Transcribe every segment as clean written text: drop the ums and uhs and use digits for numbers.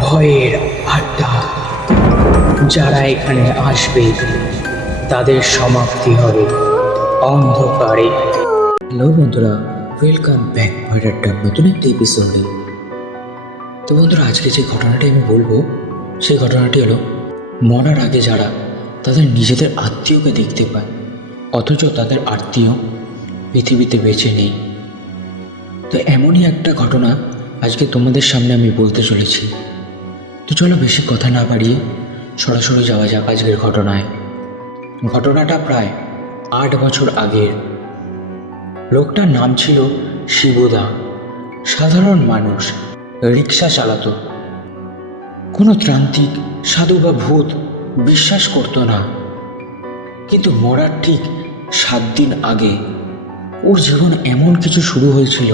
ভয়ের আড্ডা। যারা এখানে আসবে তাদের সমাপ্তি হবে অন্ধকারে। হ্যালো বন্ধুরা, ওয়েলকাম ব্যাক ভয়ের আড্ডার নতুন একটা এপিসোডে। তো বন্ধুরা, আজকে যে ঘটনাটি আমি বলবো সেই ঘটনাটি হলো মরার আগে যারা তাদের নিজেদের আত্মীয়কে দেখতে পায়, অথচ তাদের আত্মীয় পৃথিবীতে বেঁচে নেই। তো এমনই একটা ঘটনা আজকে তোমাদের সামনে আমি বলতে চলেছি। তো চলো বেশি কথা না বাড়িয়ে সরাসরি যাওয়া যাক আজকের ঘটনায়। ঘটনাটা প্রায় 8 বছর আগের। লোকটার নাম ছিল শিবুদা। সাধারণ মানুষ, রিক্সা চালাতো। কোনো ত্রান্তিক, সাধু বা ভূত বিশ্বাস করতো না। কিন্তু মরার ঠিক 7 দিন আগে ওর জীবন এমন কিছু শুরু হয়েছিল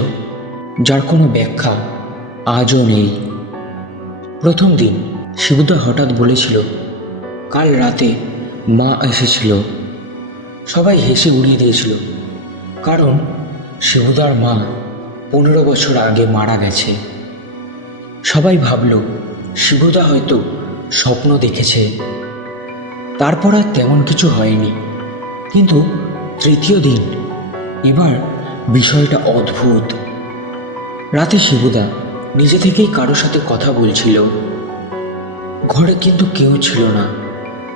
যার কোনো ব্যাখ্যা আজও নেই। প্রথম দিন শিবুদা হঠাৎ বলেছিল, কাল রাতে মা এসেছিল। সবাই হেসে উড়িয়ে দিয়েছিল, কারণ শিবুদার মা 15 বছর আগে মারা গেছে। সবাই ভাবল শিবুদা হয়তো স্বপ্ন দেখেছে। তারপর আর তেমন কিছু হয়নি। কিন্তু তৃতীয় দিন, এবার বিষয়টা অদ্ভুত। রাতে শিবুদা নিজে থেকেই কারোর সাথে কথা বলছিল। ঘরে কিন্তু কেউ ছিল না।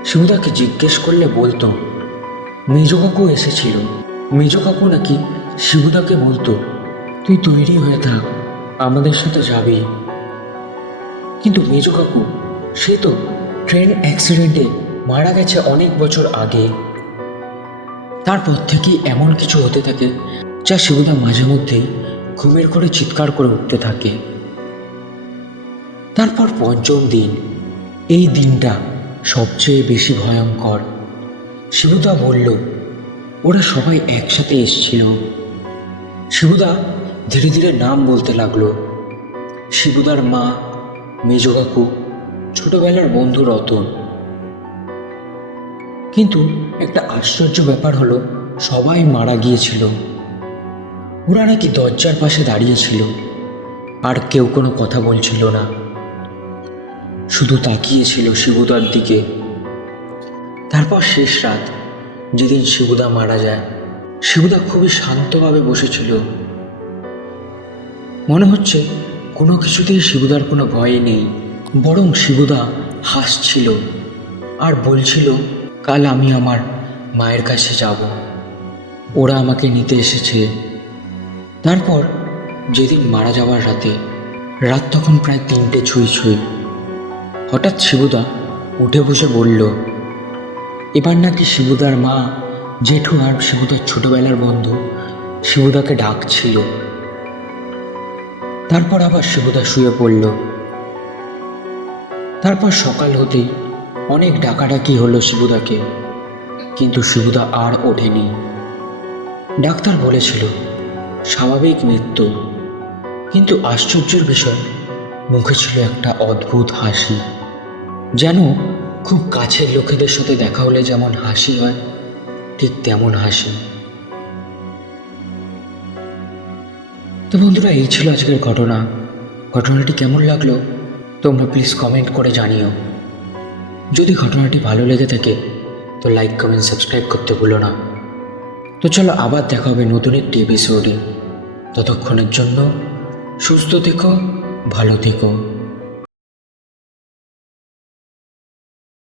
শিবুদাকে জিজ্ঞেস করলে বলতো মেজ কাকু এসেছিল। মেজ কাকু নাকি শিবুদাকে বলতো, তুই তৈরি হয়ে থাক, আমাদের সাথে যাবি। কিন্তু মেজ কাকু, সে তো ট্রেন অ্যাক্সিডেন্টে মারা গেছে অনেক বছর আগে। তারপর থেকেই এমন কিছু হতে থাকে যা শিবুদা মাঝে মধ্যেই ঘুমের ঘরে চিৎকার করে উঠতে থাকে। তারপর পঞ্চম দিন, এই দিনটা সবচেয়ে বেশি ভয়ঙ্কর। শিবুদা বলল ওরা সবাই একসাথে এসেছিল। শিবুদা ধীরে ধীরে নাম বলতে লাগলো। শিবুদার মা, মেজ কাকু, ছোটবেলার বন্ধু রতন। কিন্তু একটা আশ্চর্য ব্যাপার হলো, সবাই মারা গিয়েছিল। ওরা নাকি দরজার পাশে দাঁড়িয়েছিল, আর কেউ কোনো কথা বলছিল না, শুধু তাকিয়েছিল শিবুদার দিকে। তারপর শেষ রাত, যেদিন শিবুদা মারা যায়, শিবুদা খুবই শান্তভাবে বসেছিল। মনে হচ্ছে কোনো কিছুতেই শিবুদার কোনো ভয় নেই, বরং শিবুদা হাসছিল আর বলছিল, কাল আমি আমার মায়ের কাছে যাব, ওরা আমাকে নিতে এসেছে। তারপর যেদিন মারা যাওয়ার রাত তখন প্রায় 3টে ছুঁই ছুঁই। হঠাৎ শিবুদা উঠে বসে বলল, এবার নাকি শিবুদার মা, জেঠু আর শিবুদার ছোটবেলার বন্ধু শিবুদাকে ডাকছিল। তারপর আবার শিবুদা শুয়ে পড়ল। তারপর সকাল হতেই অনেক ডাকাডাকি হলো শিবুদাকে, কিন্তু শিবুদা আর ওঠেনি। ডাক্তার বলেছিল স্বাভাবিক মৃত্যু, কিন্তু আশ্চর্যের বিষয়, মুখে ছিল একটা অদ্ভুত হাসি, যেন খুব কাছের লোকেদের সাথে দেখা হলে যেমন হাসি হয়, ঠিক তেমন হাসি। তো বন্ধুরা, এই ছিল আজকের ঘটনা। ঘটনাটি কেমন লাগলো তোমরা প্লিজ কমেন্ট করে জানিও। যদি ঘটনাটি ভালো লেগে থাকে তো লাইক, কমেন্ট, সাবস্ক্রাইব করতে ভুলো না। তো চলো আবার দেখা হবে নতুন একটি এপিসোডে। ততক্ষণের জন্য সুস্থ থেকো, ভালো থেকো।